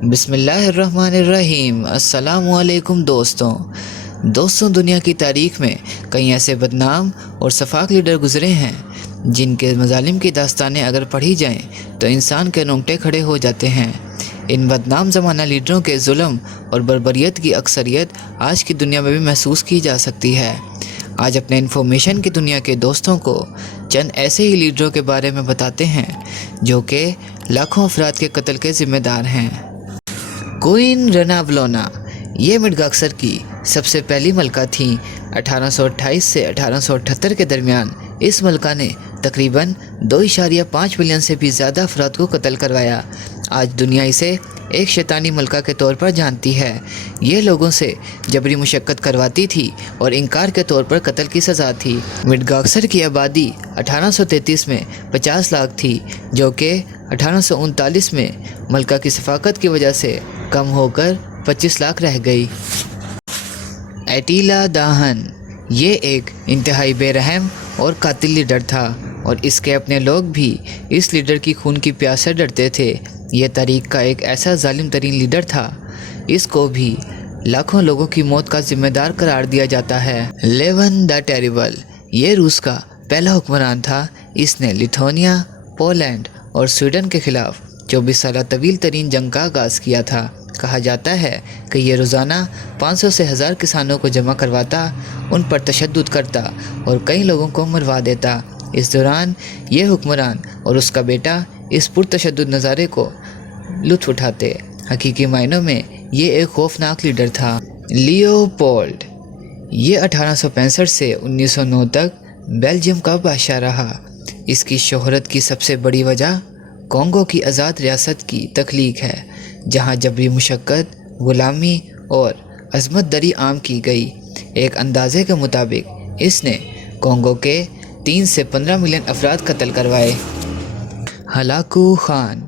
بسم اللہ الرحمن الرحیم۔ السلام علیکم دوستوں، دنیا کی تاریخ میں کئی ایسے بدنام اور شفاق لیڈر گزرے ہیں جن کے مظالم کی داستانیں اگر پڑھی جائیں تو انسان کے رونگٹے کھڑے ہو جاتے ہیں۔ ان بدنام زمانہ لیڈروں کے ظلم اور بربریت کی اکثریت آج کی دنیا میں بھی محسوس کی جا سکتی ہے۔ آج اپنے انفارمیشن کی دنیا کے دوستوں کو چند ایسے ہی لیڈروں کے بارے میں بتاتے ہیں جو کہ لاکھوں افراد کے قتل کے ذمہ دار ہیں۔ کوئین رناولونا یہ مڈغاسکر کی سب سے پہلی ملکہ تھیں۔ 1828 سے 1878 کے درمیان اس ملکہ نے تقریباً 2.5 ملین سے بھی زیادہ افراد کو قتل کروایا۔ آج دنیا اسے ایک شیطانی ملکہ کے طور پر جانتی ہے۔ یہ لوگوں سے جبری مشقت کرواتی تھی اور انکار کے طور پر قتل کی سزا تھی۔ مڈغاسکر کی آبادی 1833 میں 50 لاکھ تھی، جو کہ 1839 میں ملکہ کی ثقافت کی وجہ سے کم ہو کر 25 لاکھ رہ گئی۔ ایٹیلا داہن یہ ایک انتہائی بے رحم اور قاتل لیڈر تھا، اور اس کے اپنے لوگ بھی اس لیڈر کی خون کی پیاس سے ڈرتے تھے۔ یہ تاریخ کا ایک ایسا ظالم ترین لیڈر تھا، اس کو بھی لاکھوں لوگوں کی موت کا ذمہ دار قرار دیا جاتا ہے۔ لیون دا ٹیریبل یہ روس کا پہلا حکمران تھا۔ اس نے لتھونیا، پولینڈ اور سویڈن کے خلاف 24 سالہ طویل ترین جنگ کا آغاز کیا تھا۔ کہا جاتا ہے کہ یہ روزانہ 500 سے 1000 کسانوں کو جمع کرواتا، ان پر تشدد کرتا اور کئی لوگوں کو مروا دیتا۔ اس دوران یہ حکمران اور اس کا بیٹا اس پرتشدد نظارے کو لطف اٹھاتے۔ حقیقی معنوں میں یہ ایک خوفناک لیڈر تھا۔ لیوپولڈ یہ 1865 سے 1909 تک بیلجیم کا بادشاہ رہا۔ اس کی شہرت کی سب سے بڑی وجہ کانگو کی آزاد ریاست کی تخلیق ہے، جہاں جبری مشقت، غلامی اور عصمت دری عام کی گئی۔ ایک اندازے کے مطابق اس نے کانگو کے 3 سے 15 ملین افراد قتل کروائے۔ ہلاکو خان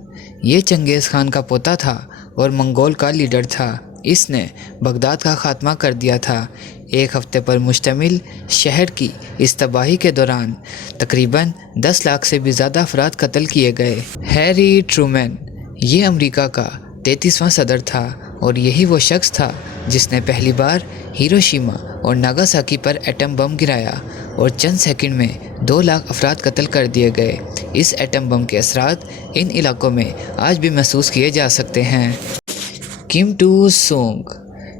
یہ چنگیز خان کا پوتا تھا اور منگول کا لیڈر تھا۔ اس نے بغداد کا خاتمہ کر دیا تھا۔ ایک ہفتے پر مشتمل شہر کی اس تباہی کے دوران تقریباً 10 لاکھ سے بھی زیادہ افراد قتل کیے گئے۔ ہیری ٹرومین یہ امریکہ کا 33واں صدر تھا، اور یہی وہ شخص تھا جس نے پہلی بار ہیروشیما اور ناگاساکی پر ایٹم بم گرایا اور چند سیکنڈ میں 2 لاکھ افراد قتل کر دیے گئے۔ اس ایٹم بم کے اثرات ان علاقوں میں آج بھی محسوس کیے جا سکتے ہیں۔ کم ٹو سونگ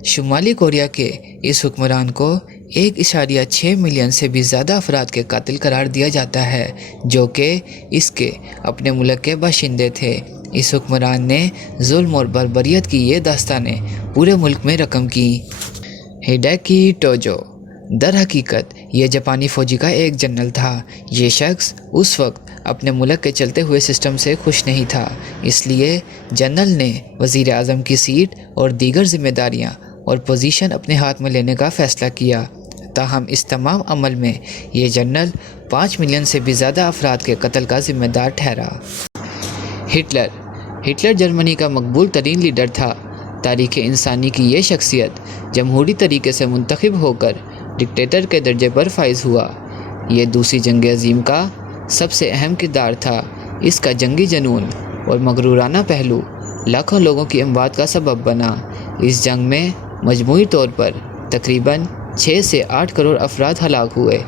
شمالی کوریا کے اس حکمران کو 1.6 ملین سے بھی زیادہ افراد کے قاتل قرار دیا جاتا ہے، جو کہ اس کے اپنے ملک کے باشندے تھے۔ اس حکمران نے ظلم اور بربریت کی یہ داستانیں پورے ملک میں رقم کی۔ ہیڈیکی ٹوجو در حقیقت یہ جاپانی فوجی کا ایک جنرل تھا۔ یہ شخص اس وقت اپنے ملک کے چلتے ہوئے سسٹم سے خوش نہیں تھا، اس لیے جنرل نے وزیر اعظم کی سیٹ اور دیگر ذمہ داریاں اور پوزیشن اپنے ہاتھ میں لینے کا فیصلہ کیا۔ تاہم اس تمام عمل میں یہ جنرل 5 ملین سے بھی زیادہ افراد کے قتل کا ذمہ دار ٹھہرا۔ ہٹلر جرمنی کا مقبول ترین لیڈر تھا۔ تاریخ انسانی کی یہ شخصیت جمہوری طریقے سے منتخب ہو کر ڈکٹیٹر کے درجے پر فائز ہوا۔ یہ دوسری جنگ عظیم کا سب سے اہم کردار تھا۔ اس کا جنگی جنون اور مغرورانہ پہلو لاکھوں لوگوں کی اموات کا سبب بنا۔ اس جنگ میں مجموعی طور پر تقریباً 6 سے 8 کروڑ افراد ہلاک ہوئے۔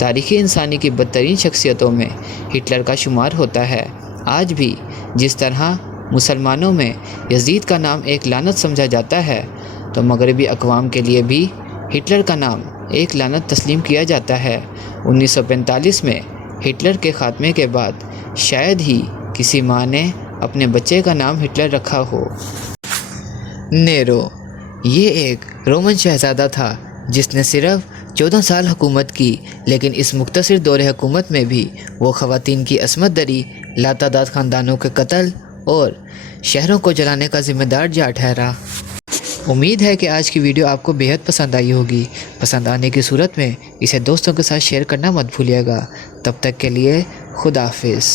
تاریخ انسانی کی بدترین شخصیتوں میں ہٹلر کا شمار ہوتا ہے۔ آج بھی جس طرح مسلمانوں میں یزید کا نام ایک لعنت سمجھا جاتا ہے، تو مغربی اقوام کے لیے بھی ہٹلر کا نام ایک لعنت تسلیم کیا جاتا ہے۔ 1945 میں ہٹلر کے خاتمے کے بعد شاید ہی کسی ماں نے اپنے بچے کا نام ہٹلر رکھا ہو۔ نیرو یہ ایک رومن شہزادہ تھا جس نے صرف 14 سال حکومت کی، لیکن اس مختصر دور حکومت میں بھی وہ خواتین کی عصمت دری، لاتعداد خاندانوں کے قتل اور شہروں کو جلانے کا ذمہ دار جا ٹھہرا۔ امید ہے کہ آج کی ویڈیو آپ کو بے حد پسند آئی ہوگی۔ پسند آنے کی صورت میں اسے دوستوں کے ساتھ شیئر کرنا مت بھولیے گا۔ تب تک کے لیے خدا حافظ۔